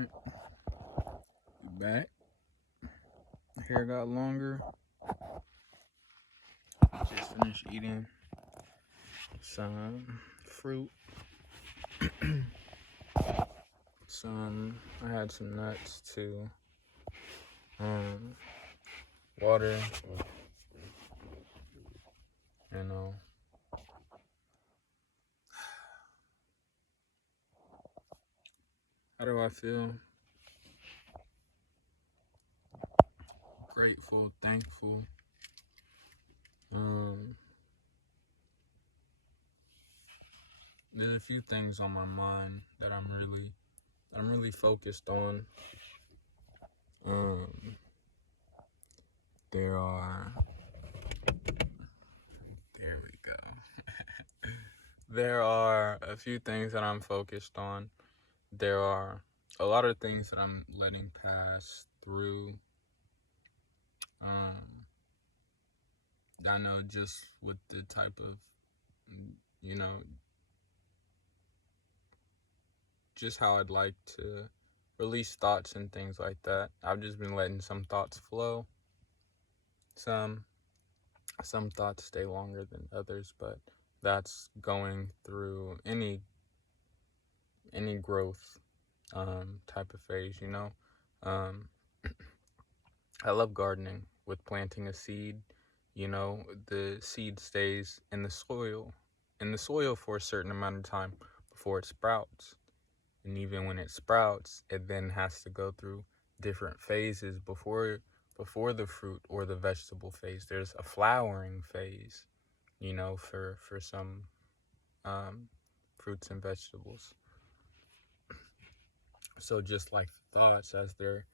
Alright, we back. Hair got longer. Just finished eating some fruit. I had some nuts too. Water. You know. How do I feel? Grateful, thankful. There's a few things on my mind that I'm really focused on. There are. There we go. There are a few things that I'm focused on. There are a lot of things that I'm letting pass through. I know just with the type of, just how I'd like to release thoughts and things like that. I've just been letting some thoughts flow. Some thoughts stay longer than others, but that's going through any growth type of phase, I love gardening. With planting a seed, the seed stays in the soil for a certain amount of time before it sprouts. And even when it sprouts, it then has to go through different phases before the fruit or the vegetable phase. There's a flowering phase, for some fruits and vegetables. So just like thoughts as they're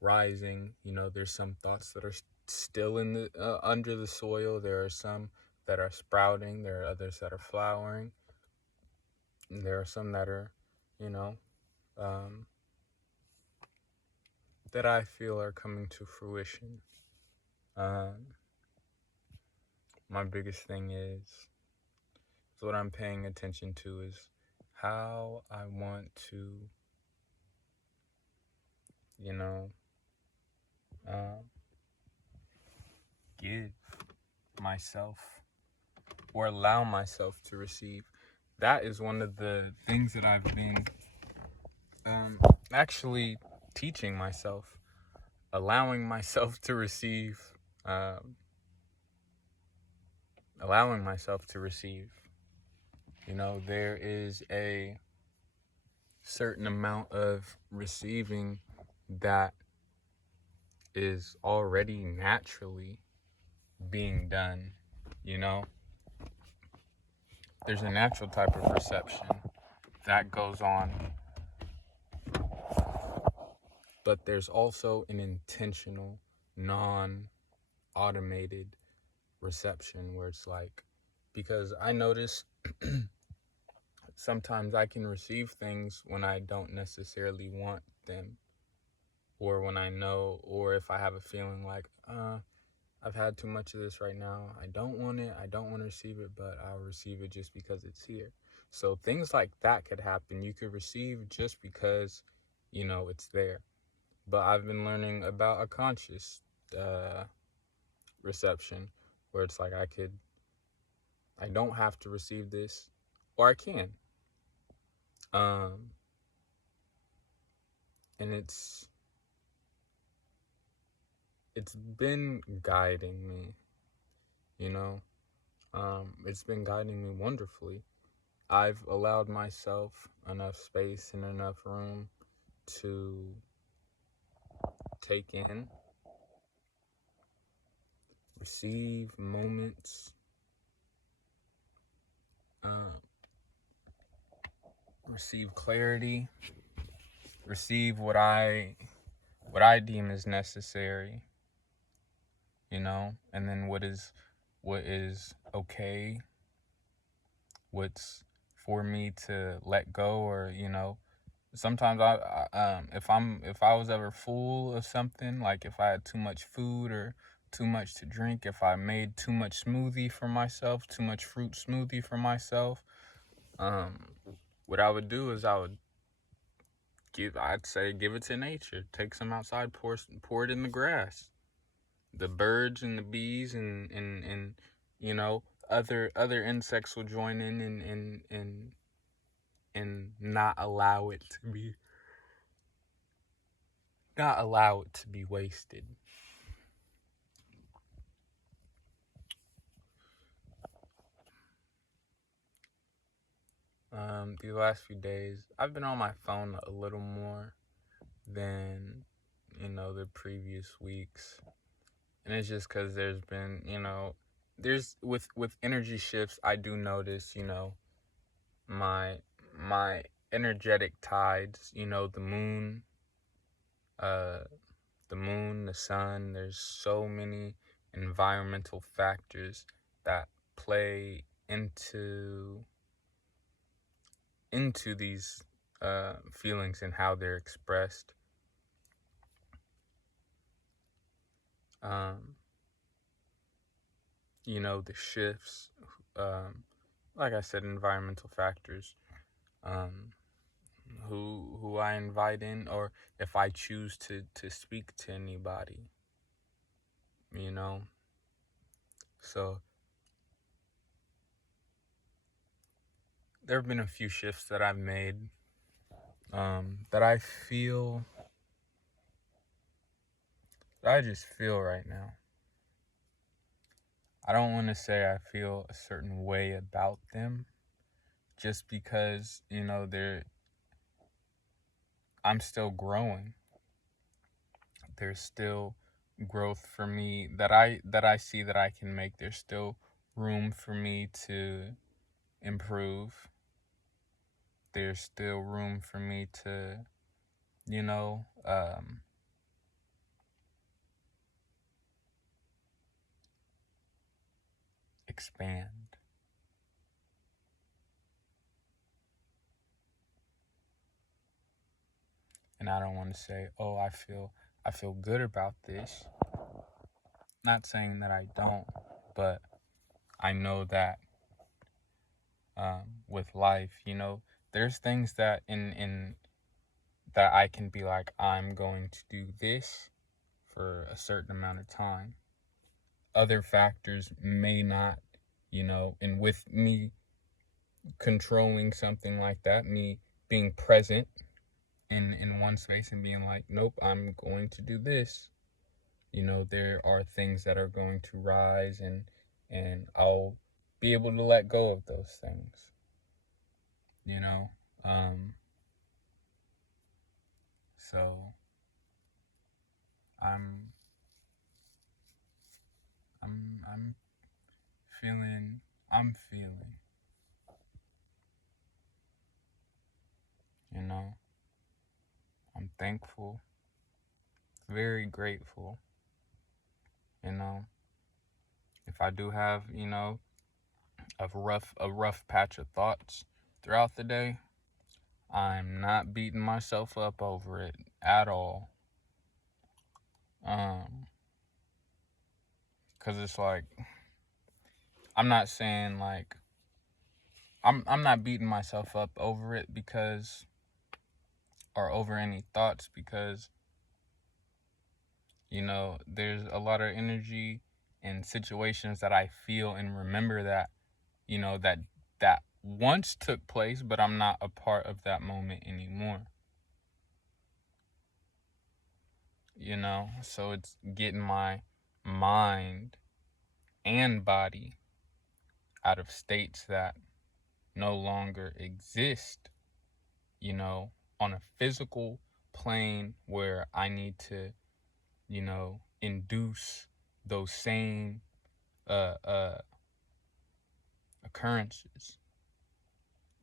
rising, there's some thoughts that are still in the under the soil. There are some that are sprouting. There are others that are flowering. And there are some that are, that I feel are coming to fruition. My biggest thing is what I'm paying attention to is how I want to, give myself or allow myself to receive. That is one of the things that I've been actually teaching myself, allowing myself to receive, allowing myself to receive. There is a certain amount of receiving that is already naturally being done, There's a natural type of reception that goes on, but there's also an intentional, non-automated reception where it's like, because I notice sometimes I can receive things when I don't necessarily want them, or when I know, or if I have a feeling like, I've had too much of this right now. I don't want it. I don't want to receive it, but I'll receive it just because it's here. So things like that could happen. You could receive just because, it's there. But I've been learning about a conscious reception where it's like I don't have to receive this, or I can. And it's been guiding me, it's been guiding me wonderfully. I've allowed myself enough space and enough room to take in, receive moments, receive clarity, receive what I deem as necessary, and then what is okay, what's for me to let go, or sometimes if I was ever full of something, like if I had too much food or too much to drink, if I made too much smoothie for myself, too much fruit smoothie for myself, what I would do is I would I'd say give it to nature. Take some outside, pour it in the grass. The birds and the bees and you know, other insects will join in and not allow it to be wasted. These last few days, I've been on my phone a little more than, you know, the previous weeks. And it's just because there's been, you know, there's with energy shifts, I do notice, you know, my energetic tides, you know, uh, the sun, there's so many environmental factors that play into these feelings and how they're expressed. You know, the shifts, like I said, environmental factors, who I invite in, or if I choose to speak to anybody, you know. So there have been a few shifts that I've made, that I just feel right now. I don't want to say I feel a certain way about them, just because, you know, I'm still growing. There's still growth for me that I see that I can make. There's still room for me to improve. There's still room for me to, you know, expand. And I don't want to say, oh, I feel good about this. Not saying that I don't, but I know that, with life, you know, there's things that in that I can be like, I'm going to do this for a certain amount of time. Other factors may not, you know, and with me controlling something like that, me being present in one space and being like, nope, I'm going to do this. You know, there are things that are going to rise, and I'll be able to let go of those things. You know, so I'm I'm feeling I'm feeling, you know, I'm thankful, very grateful, you know. If I do have, you know, a rough patch of thoughts throughout the day, I'm not beating myself up over it at all. Cause it's like, I'm not saying like, I'm not beating myself up over it or over any thoughts, because, you know, there's a lot of energy and situations that I feel and remember that, you know, that once took place, but I'm not a part of that moment anymore. You know, so it's getting my mind and body out of states that no longer exist, you know, on a physical plane where I need to, you know, induce those same occurrences.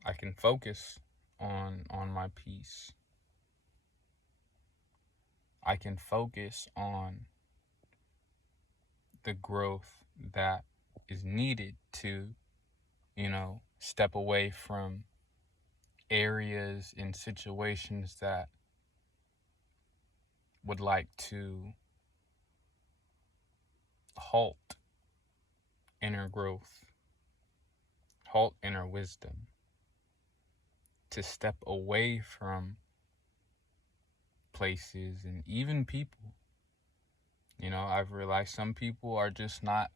I can focus on my peace. I can focus on the growth that is needed to, you know, step away from areas and situations that would like to halt inner growth, halt inner wisdom, to step away from places, and even people. You know, I've realized some people are just not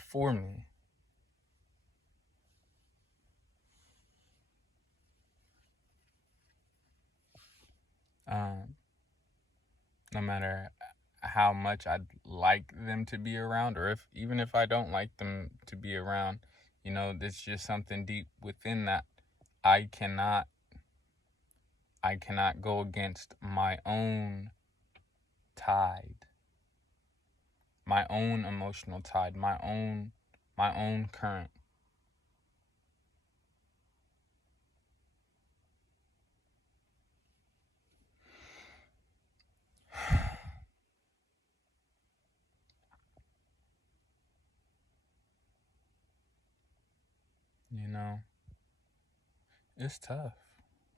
for me. Um, no matter how much I'd like them to be around, or even if I don't like them to be around, you know, there's just something deep within that I cannot go against my own tide, my own emotional tide, my own current. You know, it's tough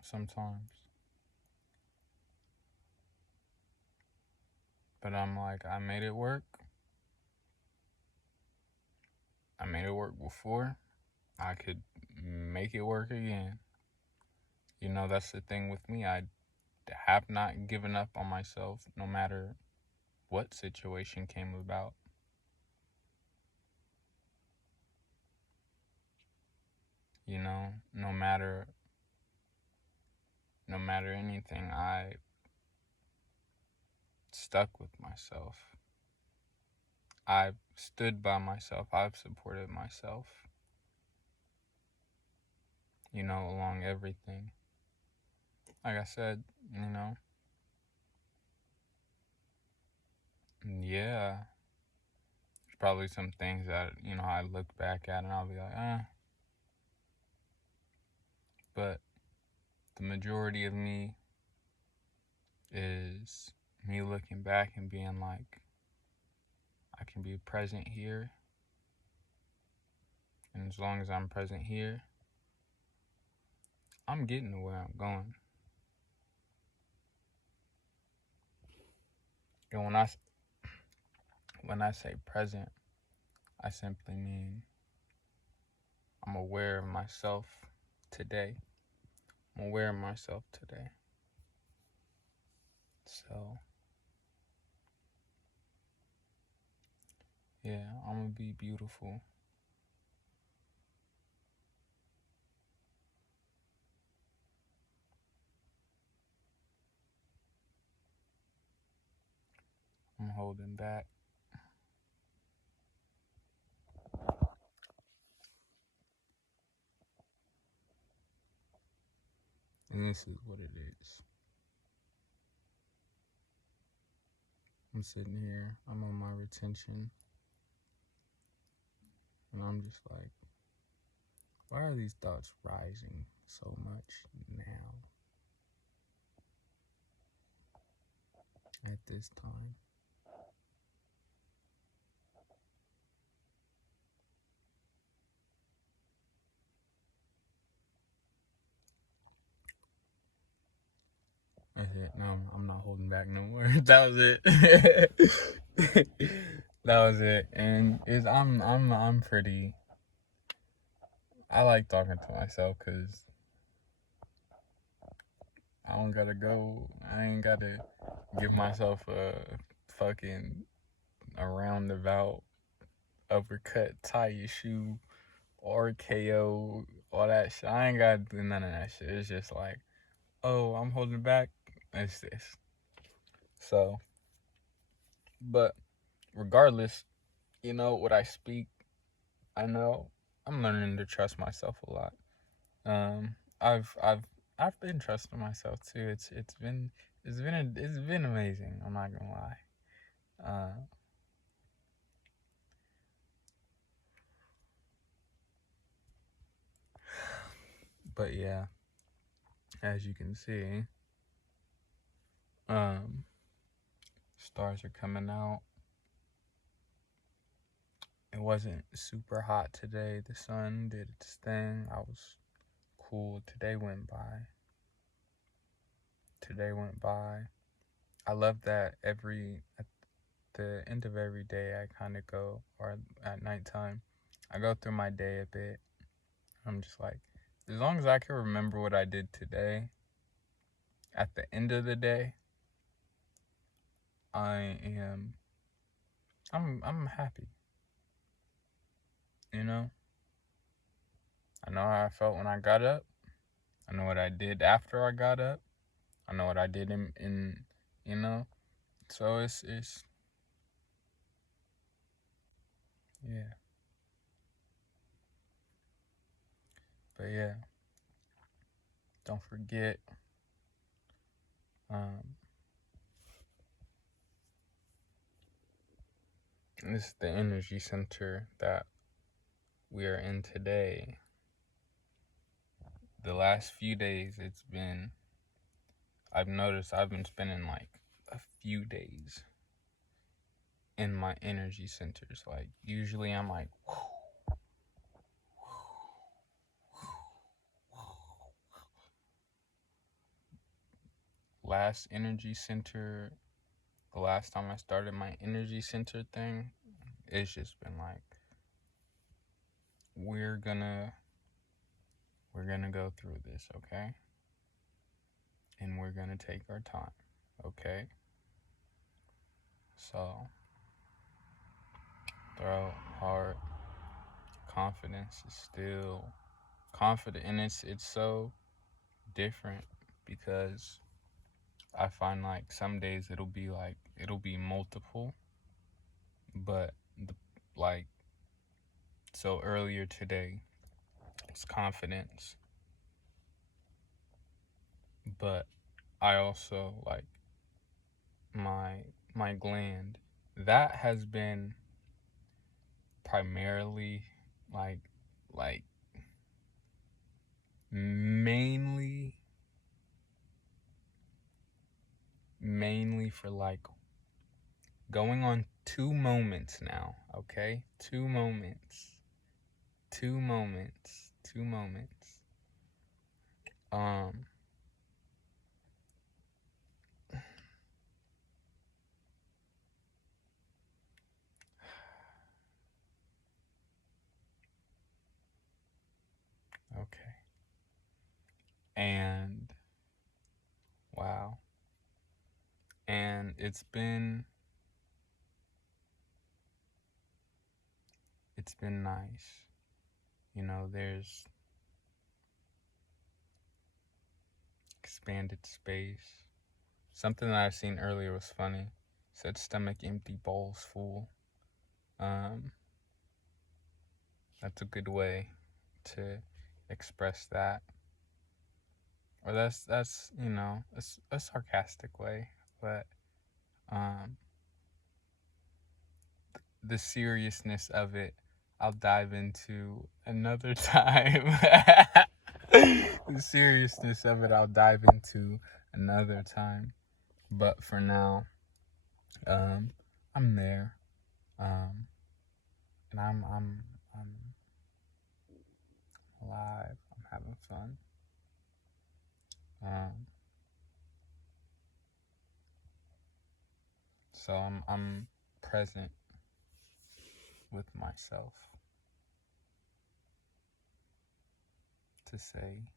sometimes. But I'm like, I made it work. I made it work before. I could make it work again. You know, that's the thing with me. I have not given up on myself no matter what situation came about. You know, no matter anything, I stuck with myself. I've stood by myself. I've supported myself, you know, along everything. Like I said, you know, yeah, there's probably some things that, you know, I look back at and I'll be like, but the majority of me is me looking back and being like, I can be present here. And as long as I'm present here, I'm getting to where I'm going. And when I say present, I simply mean I'm aware of myself today. I'm aware of myself today. So, yeah, I'm gonna be beautiful. I'm holding back. And this is what it is. I'm sitting here, I'm on my retention, and I'm just like, why are these thoughts rising so much now at this time? That's it. No, I'm not holding back no more. That was it. That was it. And I'm pretty. I like talking to myself because I don't gotta go. I ain't gotta give myself a fucking a roundabout uppercut, tie your shoe, RKO, all that shit. I ain't gotta do none of that shit. It's just like, oh, I'm holding back. It's this. So, but regardless, you know what I speak. I know I'm learning to trust myself a lot. I've been trusting myself too. It's been amazing. I'm not gonna lie. Uh, but yeah, as you can see, um, stars are coming out. It wasn't super hot today. The sun did its thing. I was cool. Today went by. I love that at the end of every day I kind of go, or at nighttime, I go through my day a bit. I'm just like, as long as I can remember what I did today, at the end of the day, I'm happy. You know? I know how I felt when I got up. I know what I did after I got up. I know what I did in you know. So it's yeah. But yeah. Don't forget this is the energy center that we are in today. The last few days I've noticed I've been spending like a few days in my energy centers. Like usually I'm like last energy center, the last time I started my energy center thing, it's just been like we're gonna go through this, okay? And we're gonna take our time, okay? So throat, heart, confidence is still confident, and it's so different because I find like some days it'll be multiple, but like so earlier today it's confidence, but I also like my gland that has been primarily like mainly for like going on 2 moments now, okay? 2 moments. Okay. And wow. And it's been nice. You know, there's expanded space. Something that I've seen earlier was funny. It said stomach empty, balls full. That's a good way to express that. Or that's you know, a sarcastic way, but the seriousness of it I'll dive into another time. The seriousness of it I'll dive into another time. But for now, I'm there. And I'm alive. I'm having fun. So I'm present with myself to say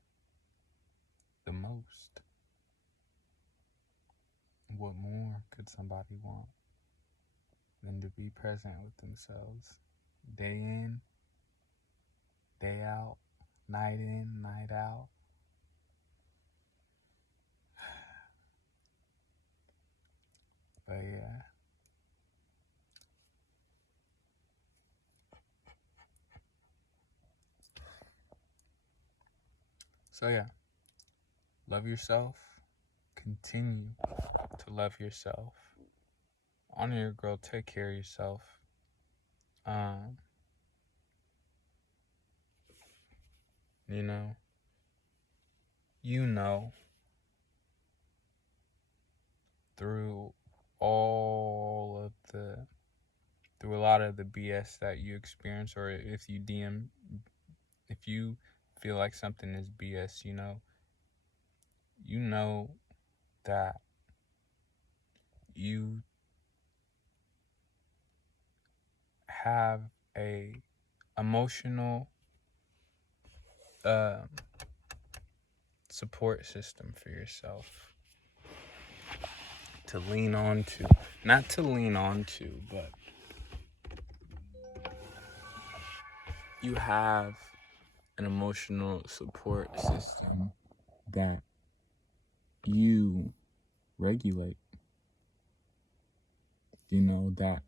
the most. What more could somebody want than to be present with themselves day in, day out, night in, night out? But yeah. So yeah, love yourself. Continue to love yourself. Honor your girl. Take care of yourself. You know, through a lot of the BS that you experience, or if you feel like something is BS, you know that you have a emotional support system for yourself to lean on to. Not to lean on to, but you have an emotional support system that you regulate. That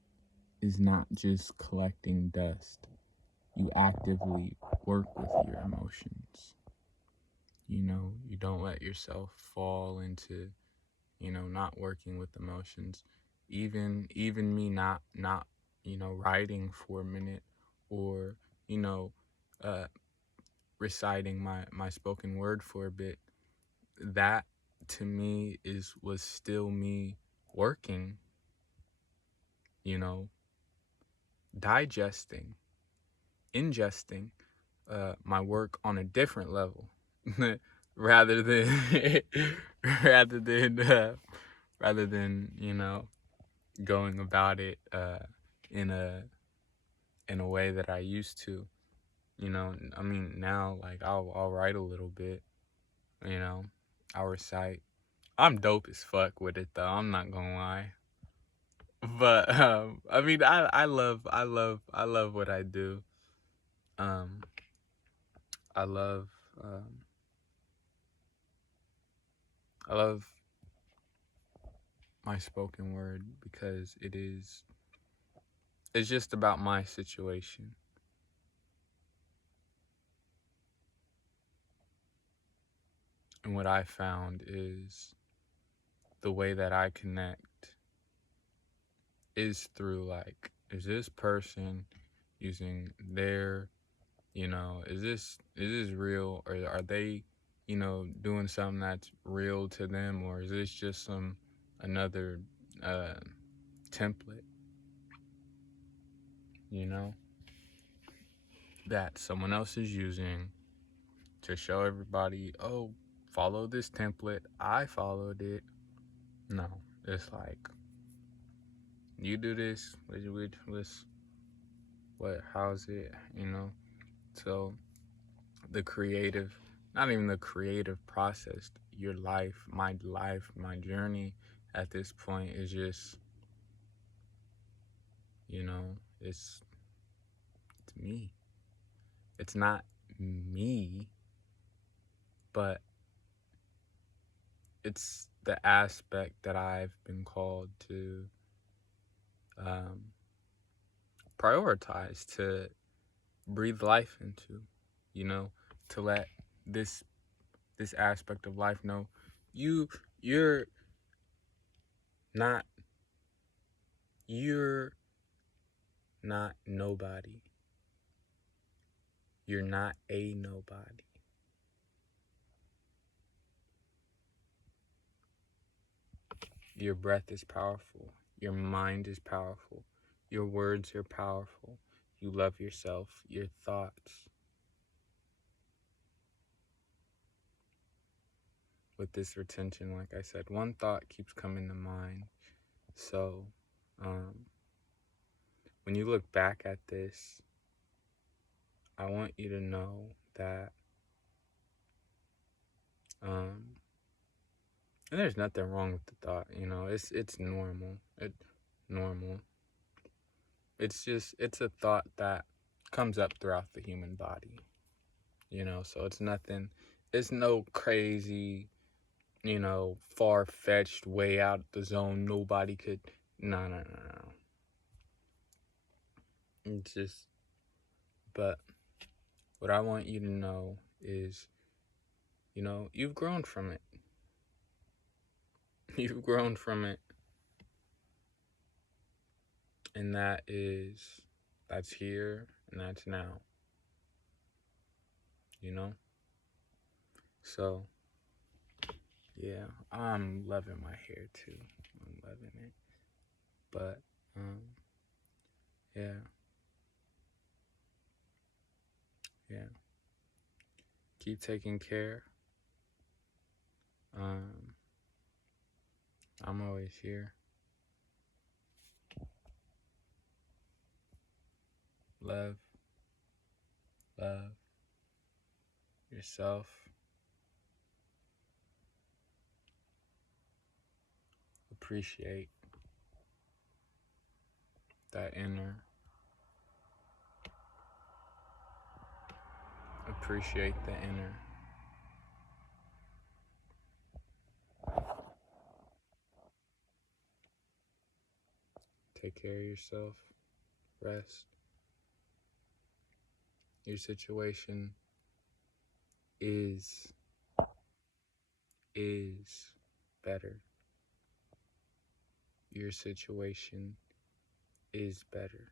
is not just collecting dust. You actively work with your emotions. You don't let yourself fall into, not working with emotions. Even me not writing for a minute, or, you know, uh, reciting my spoken word for a bit, that to me was still me working, digesting, ingesting my work on a different level, rather than rather than rather than going about it in a way that I used to. I mean, now, like, I'll write a little bit, you know I'll recite. I'm dope as fuck with it, though, I'm not gonna lie. But I mean, I love what I do. um I love um I love my spoken word because it's just about my situation. And what I found is the way that I connect is through, like, is this person using their, is this real, or are they, doing something that's real to them, or is this just another uh template, you know, that someone else is using to show everybody, oh, follow this template, I followed it. No, it's like, you do this, how's it, So the creative, not even the creative process, your life, my journey at this point is just, it's me. It's not me, but it's the aspect that I've been called to um, prioritize, to breathe life into, to let this aspect of life know, you're not you're not nobody. You're not a nobody. Your breath is powerful. Your mind is powerful. Your words are powerful. You love yourself. Your thoughts. With this retention, like I said, one thought keeps coming to mind. So, when you look back at this, I want you to know that, and there's nothing wrong with the thought. It's normal. Normal. It's a thought that comes up throughout the human body. So it's nothing. It's no crazy, far-fetched, way out the zone. Nobody could. No, no, no, no. It's just. But what I want you to know is, you've grown from it. You've grown from it. And that's here and that's now. So, yeah, I'm loving my hair too. I'm loving it. But, yeah. Yeah. Keep taking care. I'm always here. Love yourself. appreciate that inner. Appreciate the inner. Take care of yourself. Rest. Your situation is better. Your situation is better.